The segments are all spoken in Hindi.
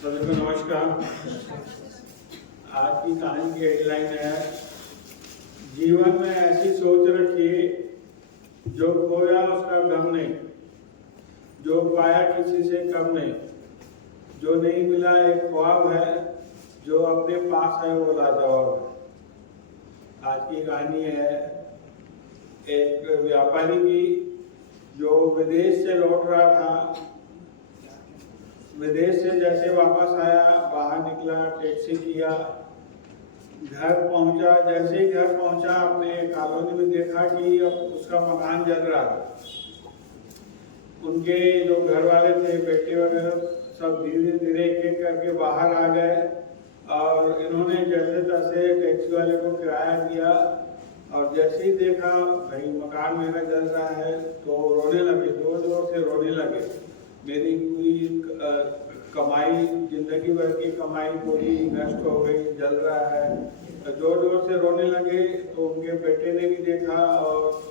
सभी को नमस्कार। आज की कहानी की हेडलाइन है, जीवन में ऐसी सोच रखिए जो खोया उसका गम नहीं, जो पाया किसी से कम नहीं, जो नहीं मिला एक ख्वाब है, जो अपने पास है वो लाजवाब है। आज की कहानी है एक व्यापारी की जो विदेश से लौट रहा था। विदेश से जैसे वापस आया, बाहर निकला, टैक्सी किया, घर पहुंचा। जैसे ही घर पहुंचा, अपने कॉलोनी में देखा कि अब उसका मकान जल रहा था। उनके जो घर वाले थे, बेटे वगैरह, सब धीरे धीरे एक एक करके बाहर आ गए और इन्होंने जैसे तैसे टैक्सी वाले को किराया दिया। और जैसे ही देखा भाई मकान मेरा जल रहा है तो रोने लगे, जोर जोर से रोने लगे। मेरी पूरी कमाई, जिंदगी भर की कमाई पूरी नष्ट हो गई, जल रहा है। जोर जोर से रोने लगे। तो उनके बेटे ने भी देखा और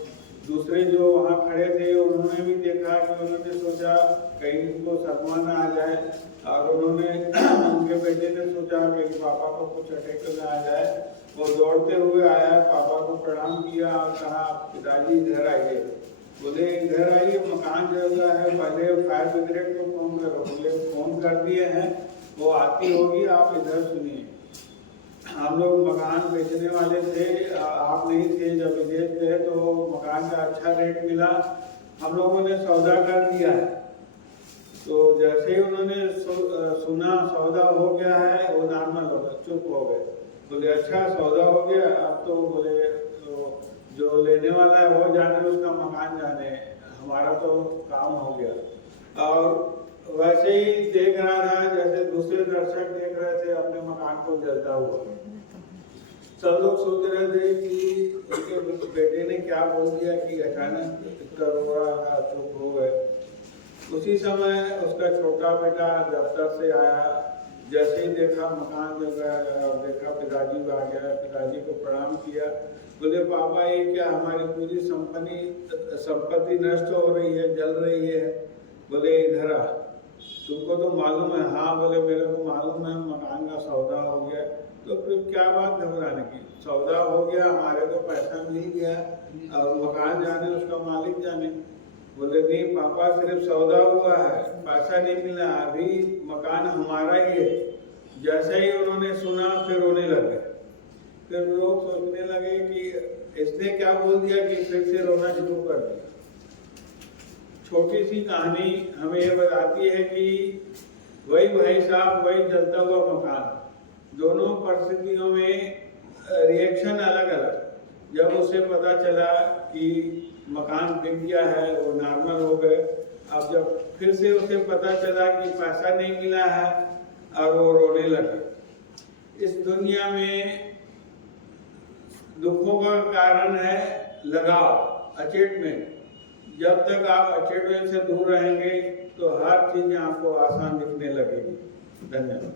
दूसरे जो वहाँ खड़े थे उन्होंने भी देखा कि उन्होंने सोचा कहीं उनको सदमा न आ जाए। और उन्होंने उनके बेटे ने सोचा कि पापा को कुछ अटैक न आ जाए। वो दौड़ते हुए आया, पापा को प्रणाम किया और कहा, पिताजी इधर आइए। बोले इधर आइए, मकान जल रहा है, पहले फायर ब्रिगेड को फोन करो। बोले फोन कर दिए हैं, वो आती होगी, आप इधर सुनिए। हम लोग मकान बेचने वाले थे, आप नहीं थे। जब विदेश गए तो मकान का अच्छा रेट मिला, हम लोगों ने सौदा कर दिया है। तो जैसे ही उन्होंने सुना सौदा हो गया है, वो नॉर्मल हो गए, चुप हो गए। बोले अच्छा सौदा हो गया। अब तो बोले तो जो लेने वाला है वो जाने, उसका मकान जाने, हमारा तो काम हो गया। और वैसे ही देख रहा था जैसे दूसरे दर्शक देख रहे थे अपने मकान को जलता हुआ। सब लोग सोच रहे थे कि उनके बेटे ने क्या बोल दिया कि अचानक इतना रो रहा था, चुप हो गए। उसी समय उसका छोटा बेटा दफ्तर से आया। जैसे ही देखा मकान जल रहा है और देखा पिताजी आ गया, पिताजी को प्रणाम किया। बोले पापा ये क्या, हमारी पूरी संपत्ति नष्ट हो रही है, जल रही है। बोले इधर आ, तुमको तो मालूम है। हाँ बोले मेरे को मालूम है, मकान का सौदा हो गया। तो फिर क्या बात घबराने की, सौदा हो गया, हमारे को पैसा मिल गया और मकान जाने उसका मालिक जाने। बोले नहीं पापा, सिर्फ सौदा हुआ है, पैसा नहीं मिला, अभी मकान हमारा ही है। जैसे ही उन्होंने सुना फिर रोने लगे। फिर लोग सोचने लगे कि इसने क्या बोल दिया कि फिर से रोना शुरू कर दिया। छोटी सी कहानी हमें ये बताती है कि वही भाई साहब, वही जलता हुआ मकान, दोनों परिस्थितियों में रिएक्शन अलग अलग। जब उसे पता चला कि मकान बिक गया है, वो नॉर्मल हो गए। अब जब फिर से उसे पता चला कि पैसा नहीं मिला है और वो रोने लगे। इस दुनिया में दुखों का कारण है लगाव, अटैचमेंट। जब तक आप अटैचमेंट से दूर रहेंगे तो हर चीजें आपको आसान दिखने लगेगी। धन्यवाद।